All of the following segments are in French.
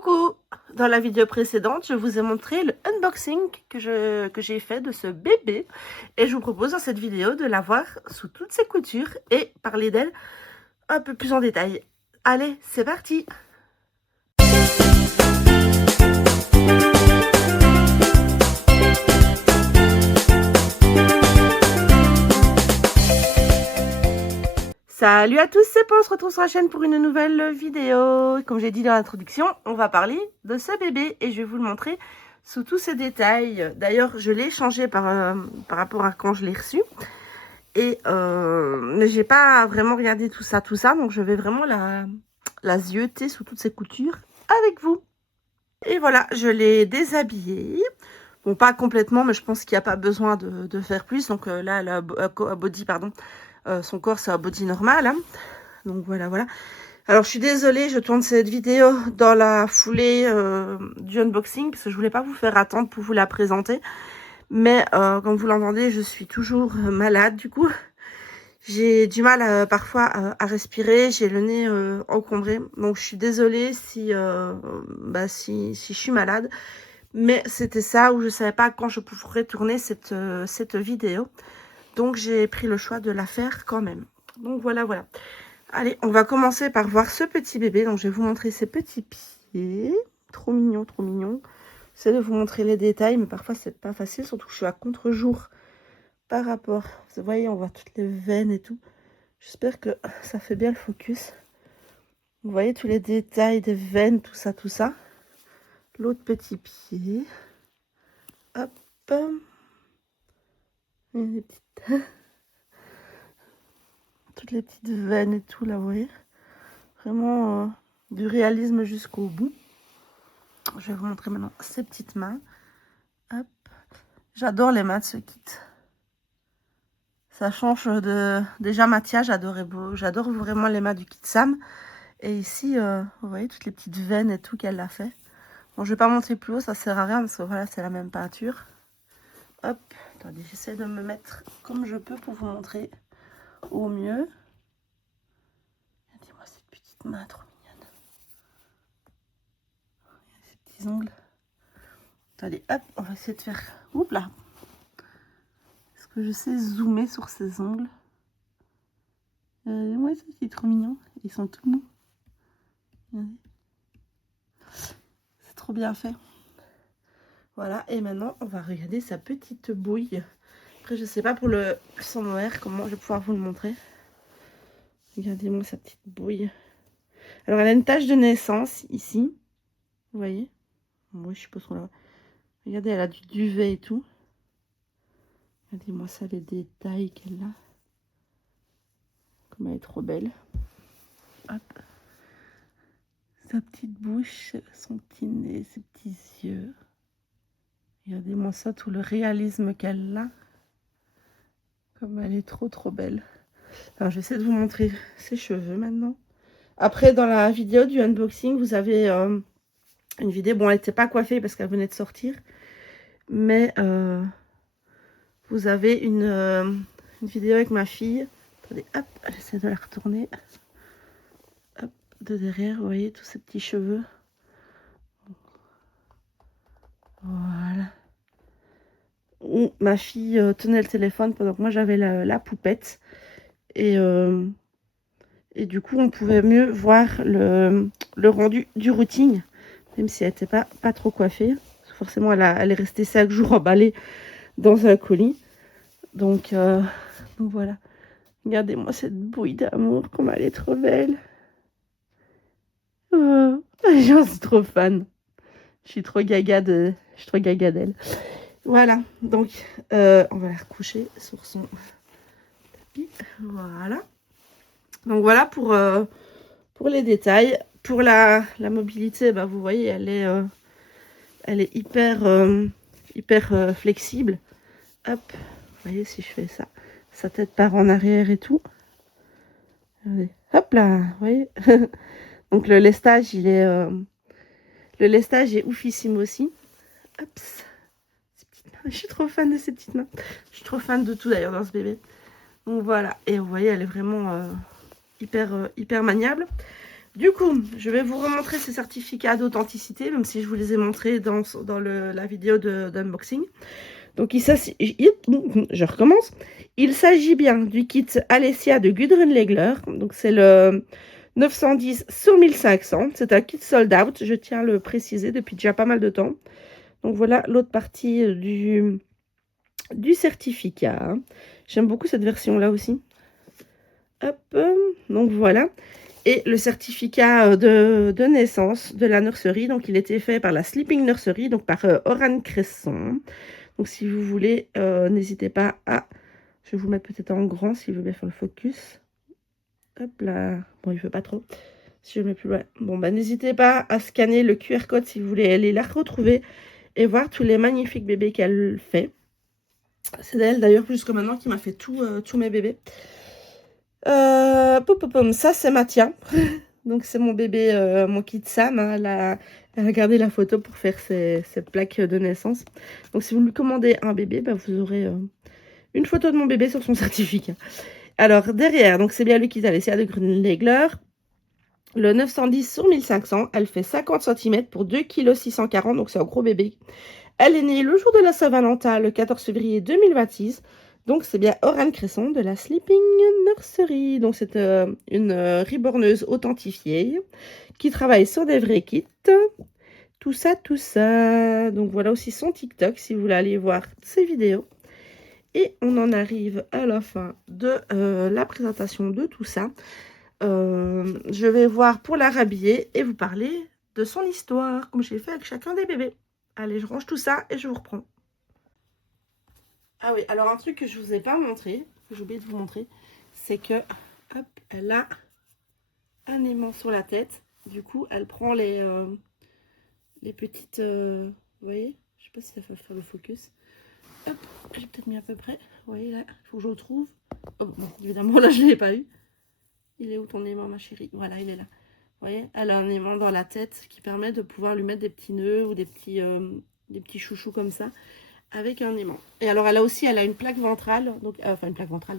Coucou! Dans la vidéo précédente, je vous ai montré le unboxing que j'ai fait de ce bébé. Et je vous propose dans cette vidéo de la voir sous toutes ses coutures et parler d'elle un peu plus en détail. Allez, c'est parti! Salut à tous, c'est Paul, on se retrouve sur la chaîne pour une nouvelle vidéo. Comme j'ai dit dans l'introduction, on va parler de ce bébé et je vais vous le montrer sous tous ses détails. D'ailleurs, je l'ai changé par rapport à quand je l'ai reçu. Et j'ai pas vraiment regardé tout ça, donc je vais vraiment la zioter sous toutes ses coutures avec vous. Et voilà, je l'ai déshabillée. Bon, pas complètement, mais je pense qu'il n'y a pas besoin de faire plus. Donc là, elle a un body, pardon. Son corps, c'est un body normal. Hein. Donc voilà. Alors, je suis désolée, je tourne cette vidéo dans la foulée du unboxing, parce que je voulais pas vous faire attendre pour vous la présenter. Mais comme vous l'entendez, je suis toujours malade, du coup. J'ai du mal parfois à respirer, j'ai le nez encombré. Donc, je suis désolée si je suis malade. Mais c'était ça, où je savais pas quand je pourrais tourner cette vidéo. Donc, j'ai pris le choix de la faire quand même. Donc, voilà. Allez, on va commencer par voir ce petit bébé. Donc, je vais vous montrer ses petits pieds. Trop mignon. J'essaie de vous montrer les détails, mais parfois, c'est pas facile. Surtout que je suis à contre-jour par rapport. Vous voyez, on voit toutes les veines et tout. J'espère que ça fait bien le focus. Vous voyez tous les détails des veines, tout ça. L'autre petit pied. Hop. Les petites... toutes les petites veines et tout, là, vous voyez. Vraiment du réalisme jusqu'au bout. Je vais vous montrer maintenant ces petites mains. Hop. J'adore les mains de ce kit. Ça change de... Déjà, Mathia, j'adore vraiment les mains du kit Sam. Et ici, vous voyez toutes les petites veines et tout qu'elle a fait. Bon, je vais pas montrer plus haut, ça sert à rien parce que voilà, c'est la même peinture. Hop, attendez, j'essaie de me mettre comme je peux pour vous montrer au mieux. Regardez-moi cette petite main trop mignonne. Ces petits ongles. Attendez, hop, on va essayer de faire... Oups là. Est-ce que je sais zoomer sur ces ongles? Ouais, ça c'est trop mignon. Ils sont tout mous. C'est trop bien fait. Voilà, et maintenant, on va regarder sa petite bouille. Après, je sais pas pour le sommaire comment je vais pouvoir vous le montrer. Regardez-moi sa petite bouille. Alors, elle a une tache de naissance ici. Vous voyez? Moi, je suppose qu'on la voit. Regardez, elle a du duvet et tout. Regardez-moi ça, les détails qu'elle a. Comme elle est trop belle. Hop. Sa petite bouche, son petit nez, ses petits yeux. Regardez-moi ça, tout le réalisme qu'elle a. Comme elle est trop belle. Alors, j'essaie de vous montrer ses cheveux maintenant. Après, dans la vidéo du unboxing, vous avez une vidéo. Bon, elle n'était pas coiffée parce qu'elle venait de sortir. Mais vous avez une vidéo avec ma fille. Attendez, hop, j'essaie de la retourner. Hop, de derrière, vous voyez tous ces petits cheveux. Voilà. Où ma fille tenait le téléphone pendant que moi j'avais la poupette. Et du coup, on pouvait mieux voir le rendu du routing. Même si elle n'était pas trop coiffée. Forcément, elle est restée 5 jours emballée dans un colis. Donc voilà. Regardez-moi cette bouille d'amour, comme elle est trop belle. Oh, j'en suis trop fan. Je suis trop gaga d'elle. Voilà, donc on va la recoucher sur son tapis. Voilà. Donc voilà pour les détails. Pour la mobilité, bah, vous voyez, elle est hyper flexible. Hop, vous voyez si je fais ça. Sa tête part en arrière et tout. Regardez. Hop là, vous voyez. Donc le lestage, le lestage est oufissime aussi. Hop. Je suis trop fan de ces petites mains. Je suis trop fan de tout d'ailleurs dans ce bébé. Donc voilà. Et vous voyez, elle est vraiment hyper maniable. Du coup, je vais vous remontrer ces certificats d'authenticité, même si je vous les ai montrés dans la vidéo d'unboxing. Donc, je recommence. Il s'agit bien du kit Alessia de Gudrun Legler. Donc, c'est le 910 sur 1500. C'est un kit sold out, je tiens à le préciser depuis déjà pas mal de temps. Donc, voilà l'autre partie du certificat. J'aime beaucoup cette version-là aussi. Hop, donc voilà. Et le certificat de naissance de la nurserie, donc il était fait par la Sleeping Nursery, donc par Oran Cresson. Donc si vous voulez, n'hésitez pas à... Je vais vous mettre peut-être en grand s'il veut bien faire le focus. Hop là. Bon, il ne veut pas trop. Si je mets plus loin. Bon, bah n'hésitez pas à scanner le QR code si vous voulez aller la retrouver et voir tous les magnifiques bébés qu'elle fait. C'est d'elle d'ailleurs jusqu'à maintenant qui m'a fait tous mes bébés. Ça c'est Mathia. Donc c'est mon bébé, mon kit Sam. Hein, elle a gardé la photo pour faire cette plaque de naissance. Donc si vous lui commandez un bébé, bah, vous aurez une photo de mon bébé sur son certificat. Alors derrière, donc c'est bien le kit Alessia de Grünlegler. Le 910 sur 1500, elle fait 50 cm pour 2,640 kg, donc c'est un gros bébé. Elle est née le jour de la Saint-Valentin, le 14 février 2026. Donc, c'est bien Oran Cresson de la Sleeping Nursery. Donc, c'est une reborneuse authentifiée qui travaille sur des vrais kits. Tout ça, tout ça. Donc, voilà aussi son TikTok si vous voulez aller voir ses vidéos. Et on en arrive à la fin de la présentation de tout ça. Je vais voir pour la rhabiller et vous parler de son histoire, comme j'ai fait avec chacun des bébés. Allez, je range tout ça et je vous reprends. Ah oui, alors un truc que je vous ai pas montré, que j'ai oublié de vous montrer, c'est que, hop, elle a un aimant sur la tête. Du coup, elle prend les petites, vous voyez, je sais pas si ça va faire le focus. Hop, j'ai peut-être mis à peu près. Vous voyez là, il faut que je le trouve. Oh, bon, évidemment, là, je ne l'ai pas eu. Il est où ton aimant, ma chérie? Voilà, il est là. Vous voyez, elle a un aimant dans la tête qui permet de pouvoir lui mettre des petits nœuds ou des petits chouchous comme ça avec un aimant. Et alors, elle a une plaque ventrale. Donc, enfin, une plaque ventrale.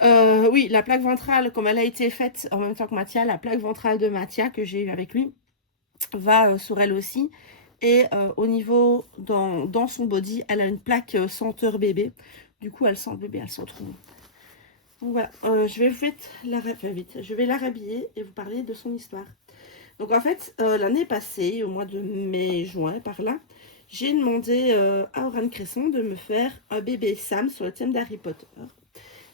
Oui, la plaque ventrale, comme elle a été faite en même temps que Mathia, la plaque ventrale de Mathia que j'ai eue avec lui va sur elle aussi. Et au niveau, dans son body, elle a une plaque senteur bébé. Du coup, elle sent le bébé, elle sent trop. Donc voilà, je vais je vais la rhabiller et vous parler de son histoire. Donc en fait, l'année passée, au mois de mai-juin, par là, j'ai demandé à Oran Cresson de me faire un bébé Sam sur le thème d'Harry Potter.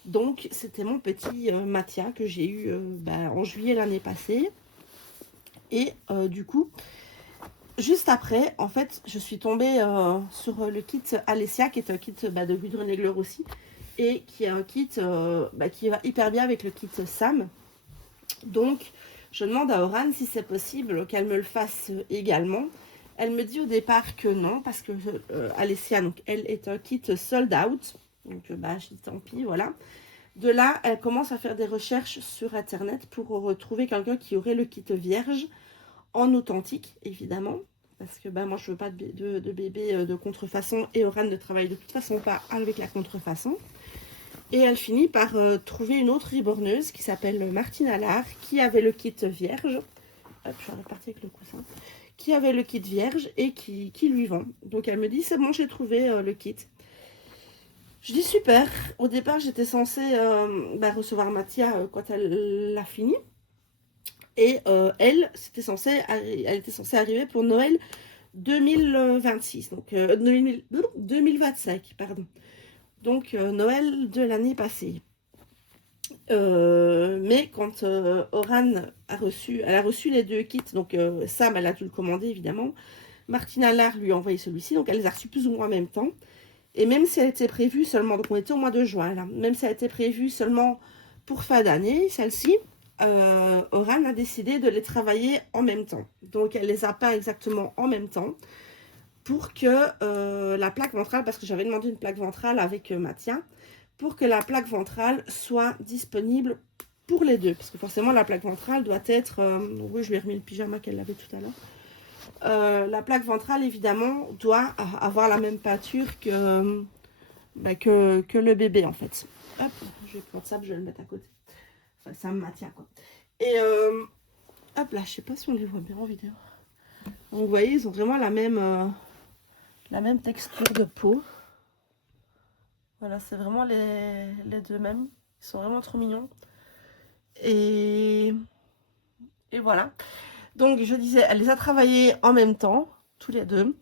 Donc c'était mon petit Mathia que j'ai eu en juillet l'année passée. Et du coup, juste après, en fait, je suis tombée sur le kit Alessia, qui est un kit de Gudrun Legler aussi, et qui est un kit qui va hyper bien avec le kit Sam. Donc, je demande à Oran si c'est possible qu'elle me le fasse également. Elle me dit au départ que non, parce que Alessia, donc, elle est un kit sold out. Donc, je dis tant pis, voilà. De là, elle commence à faire des recherches sur Internet pour retrouver quelqu'un qui aurait le kit vierge en authentique, évidemment. Parce que moi, je veux pas de bébé de contrefaçon et Oran ne travaille de toute façon pas avec la contrefaçon. Et elle finit par trouver une autre reborneuse qui s'appelle Martine Allard, qui avait le kit vierge. Hop, je vais repartir avec le coussin. Qui avait le kit vierge et qui lui vend. Donc elle me dit, c'est bon, j'ai trouvé le kit. Je dis super. Au départ, j'étais censée recevoir Mathia quand elle l'a fini. Et elle était censée arriver pour Noël 2026. Donc 2025, pardon. Donc Noël de l'année passée. Mais quand Oran elle a reçu les deux kits, donc Sam, elle a dû le commander évidemment. Martine Allard lui a envoyé celui-ci, donc elle les a reçus plus ou moins en même temps. Et même si elle était prévue seulement, donc on était au mois de juin là, même si elle était prévue seulement pour fin d'année, celle-ci, Oran a décidé de les travailler en même temps. Donc elle les a pas exactement en même temps pour que la plaque ventrale, parce que j'avais demandé une plaque ventrale avec Mathia, pour que la plaque ventrale soit disponible pour les deux. Parce que forcément, la plaque ventrale doit être... oui, je lui ai remis le pyjama qu'elle avait tout à l'heure. La plaque ventrale, évidemment, doit avoir la même peinture que le bébé, en fait. Hop, je vais prendre ça, je vais le mettre à côté. Enfin, ça me maintient, quoi. Et Hop là, je sais pas si on les voit bien en vidéo. Donc, vous voyez, ils ont vraiment la même texture de peau. Voilà, c'est vraiment les deux mêmes. Ils sont vraiment trop mignons. Et voilà. Donc, je disais, elle les a travaillés en même temps, tous les deux.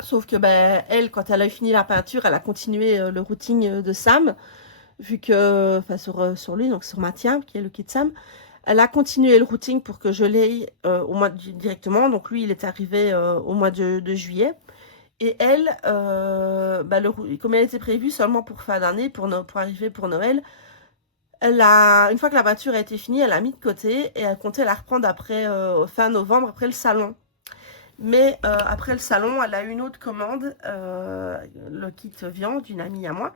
Sauf que, ben, elle, quand elle a fini la peinture, elle a continué le routing de Sam. Vu que, enfin, sur lui, donc sur Mathia, qui est le kit Sam. Elle a continué le routing pour que je l'aie directement. Donc, lui, il est arrivé au mois de juillet. Et elle, bah, comme elle était prévue seulement pour fin d'année, pour arriver pour Noël, une fois que la peinture a été finie, elle a mis de côté et elle comptait la reprendre après, fin novembre, après le salon. Mais après le salon, elle a eu une autre commande, le kit viande d'une amie à moi.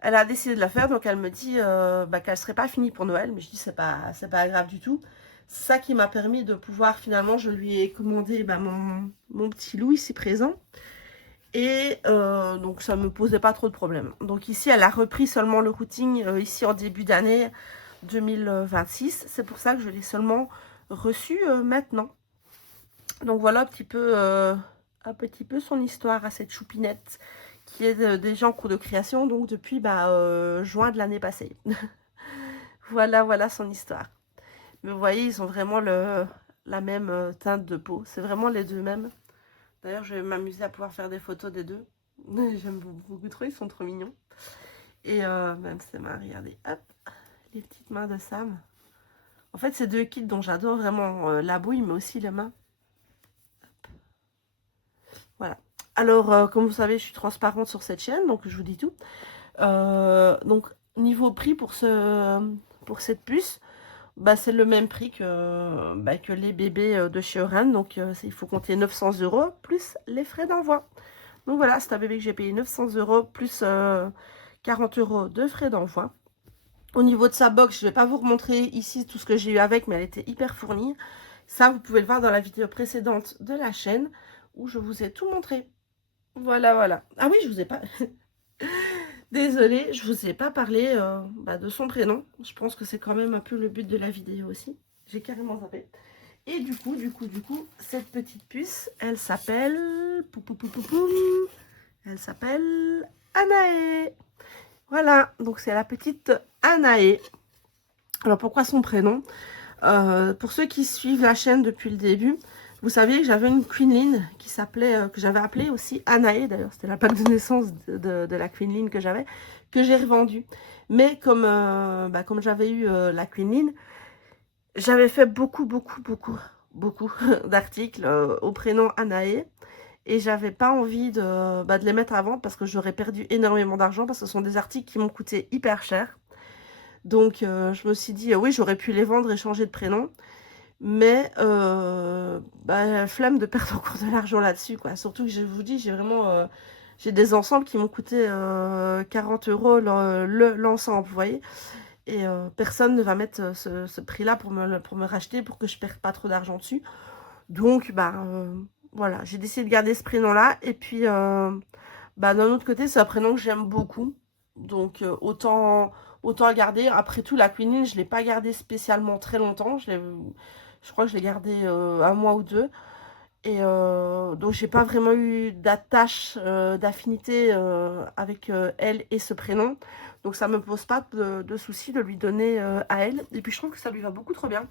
Elle a décidé de la faire, donc elle me dit bah, qu'elle ne serait pas finie pour Noël. Mais je dis, c'est pas grave du tout. C'est ça qui m'a permis de pouvoir, finalement, je lui ai commandé bah, mon petit loup ici présent. Et donc ça ne me posait pas trop de problèmes. Donc ici, elle a repris seulement le routing ici en début d'année 2026. C'est pour ça que je l'ai seulement reçu maintenant. Donc voilà un petit peu son histoire à cette choupinette qui est déjà en cours de création, donc depuis juin de l'année passée. Voilà son histoire. Mais vous voyez, ils ont vraiment la même teinte de peau. C'est vraiment les deux mêmes. D'ailleurs, je vais m'amuser à pouvoir faire des photos des deux. J'aime beaucoup trop, ils sont trop mignons. Et même ses mains, regardez, hop, les petites mains de Sam. En fait, c'est deux kits dont j'adore vraiment la bouille, mais aussi les mains. Hop. Voilà. Alors, comme vous savez, je suis transparente sur cette chaîne, donc je vous dis tout. Donc, niveau prix pour cette puce, bah, c'est le même prix que les bébés de chez Oran. Donc, il faut compter 900 € plus les frais d'envoi. Donc voilà, c'est un bébé que j'ai payé 900 € plus 40 € de frais d'envoi. Au niveau de sa box, je ne vais pas vous remontrer ici tout ce que j'ai eu avec, mais elle était hyper fournie. Ça, vous pouvez le voir dans la vidéo précédente de la chaîne où je vous ai tout montré. Voilà. Ah oui, je vous ai pas... Désolée, je vous ai pas parlé de son prénom. Je pense que c'est quand même un peu le but de la vidéo aussi. J'ai carrément zappé. Et du coup, cette petite puce, elle s'appelle... Elle s'appelle Anaé. Voilà, donc c'est la petite Anaé. Alors pourquoi son prénom? Pour ceux qui suivent la chaîne depuis le début, vous saviez que j'avais une Queenline qui s'appelait, que j'avais appelée aussi Anaé. D'ailleurs, c'était la plaque de naissance de la Queenline que j'avais, que j'ai revendue. Mais comme j'avais eu la Queenline, j'avais fait beaucoup d'articles au prénom Anaé. Et j'avais pas envie de les mettre à vendre parce que j'aurais perdu énormément d'argent parce que ce sont des articles qui m'ont coûté hyper cher. Donc je me suis dit, oui, j'aurais pu les vendre et changer de prénom. Mais flemme de perdre encore de l'argent là-dessus, quoi. Surtout que je vous dis, j'ai des ensembles qui m'ont coûté 40 € l'ensemble, vous voyez. Et personne ne va mettre ce prix-là pour me racheter, pour que je perde pas trop d'argent dessus. Donc, voilà, j'ai décidé de garder ce prénom-là. Et puis, d'un autre côté, c'est un prénom que j'aime beaucoup. Donc, autant le garder. Après tout, la Queenine, je ne l'ai pas gardé spécialement très longtemps. Je crois que je l'ai gardé un mois ou deux. Et donc, j'ai pas vraiment eu d'attache, d'affinité avec elle et ce prénom. Donc, ça me pose pas de souci de lui donner à elle. Et puis, je trouve que ça lui va beaucoup trop bien.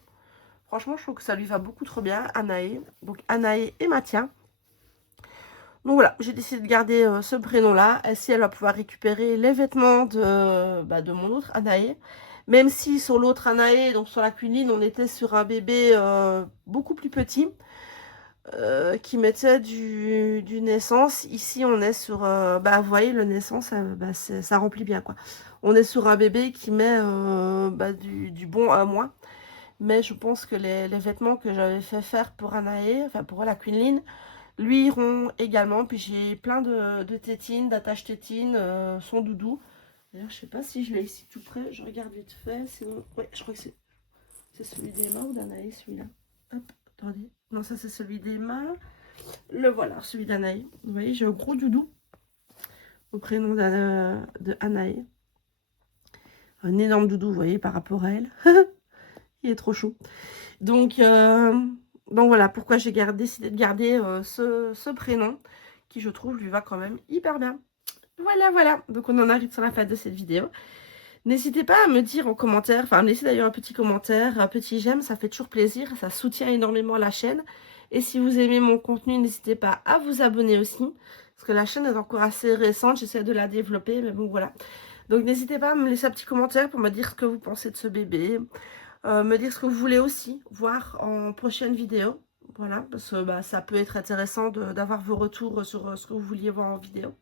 Franchement, je trouve que ça lui va beaucoup trop bien, Anaé. Donc, Anaé et Mathia. Donc, voilà, j'ai décidé de garder ce prénom-là. Ainsi, elle va pouvoir récupérer les vêtements de mon autre Anaé. Même si sur l'autre Anaé, donc sur la Queenline, on était sur un bébé beaucoup plus petit. Qui mettait du naissance. Ici, on est sur... vous voyez, le naissance, ça remplit bien, quoi. On est sur un bébé qui met du bon 1 mois. Mais je pense que les vêtements que j'avais fait faire pour Anaé, enfin pour la Queenline, lui iront également. Puis j'ai plein de tétines, d'attaches tétines, son doudou. D'ailleurs, je sais pas si je l'ai ici tout près. Je regarde vite fait. Sinon, ouais, je crois que c'est celui d'Emma ou d'Anaé, celui-là. Hop, attendez. Non, ça c'est celui d'Emma. Le voilà, celui d'Anaé. Vous voyez, j'ai un gros doudou au prénom de Anaé. Un énorme doudou, vous voyez, par rapport à elle. Il est trop chou. Donc voilà pourquoi j'ai décidé de garder ce prénom qui, je trouve, lui va quand même hyper bien. Voilà. Donc on en arrive sur la fin de cette vidéo. N'hésitez pas à me dire en commentaire, enfin laissez d'ailleurs un petit commentaire, un petit j'aime, ça fait toujours plaisir, ça soutient énormément la chaîne. Et si vous aimez mon contenu, n'hésitez pas à vous abonner aussi, parce que la chaîne est encore assez récente, j'essaie de la développer, mais bon voilà. Donc n'hésitez pas à me laisser un petit commentaire pour me dire ce que vous pensez de ce bébé, me dire ce que vous voulez aussi voir en prochaine vidéo. Voilà, parce que bah, ça peut être intéressant d'avoir vos retours sur ce que vous vouliez voir en vidéo.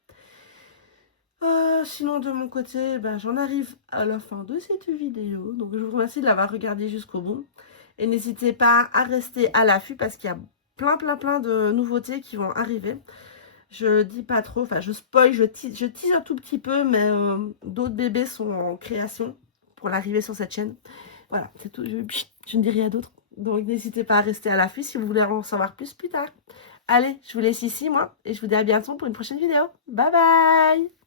Sinon de mon côté, ben, j'en arrive à la fin de cette vidéo. Donc je vous remercie de l'avoir regardé jusqu'au bout. Et n'hésitez pas à rester à l'affût parce qu'il y a plein de nouveautés qui vont arriver. Je dis pas trop, enfin je spoil, je tease un tout petit peu, mais d'autres bébés sont en création pour l'arrivée sur cette chaîne. Voilà, c'est tout, je ne dis rien d'autre. Donc n'hésitez pas à rester à l'affût si vous voulez en savoir plus tard. Allez, je vous laisse ici moi, et je vous dis à bientôt pour une prochaine vidéo. Bye bye!